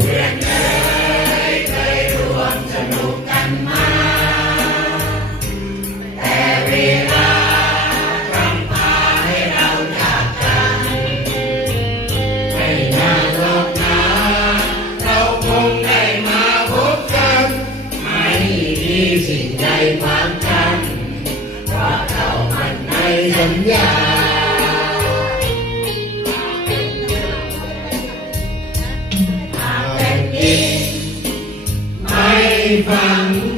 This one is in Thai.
เพื่อนเอ๋ยเคยรวมสนุกกันมาแต่เวลากำพาให้เราจากกันไม่นานหรอกนะเราคงได้มาพบกันไม่มีสิ่งใดขวางกันเพราะเรามันในสัญญาไม่ฟัง